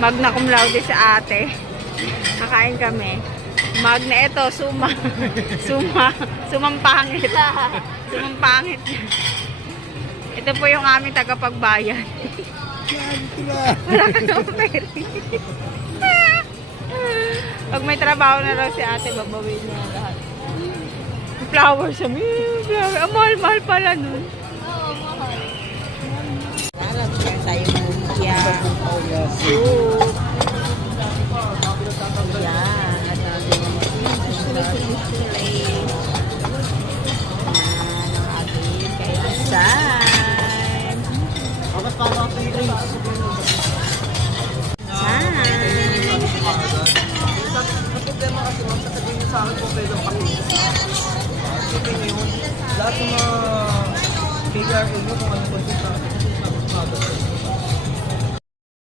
Magna cum laude sa ate. Nakain kami. Magna ito, suma. Sumang pangit. Sumang pangit. Ito po yung aming tagapagbayan. Wala ka daw pera. Pag may trabaho na raw si ate, babawin niya lahat. Flowers sa flower. Mahal pala nun. Oo, mahal. Sarap siya sa'yo lumpia. Soup. Yan. At ating sili-sili. Yan ang ating kailansan. Bakit parang ating drinks?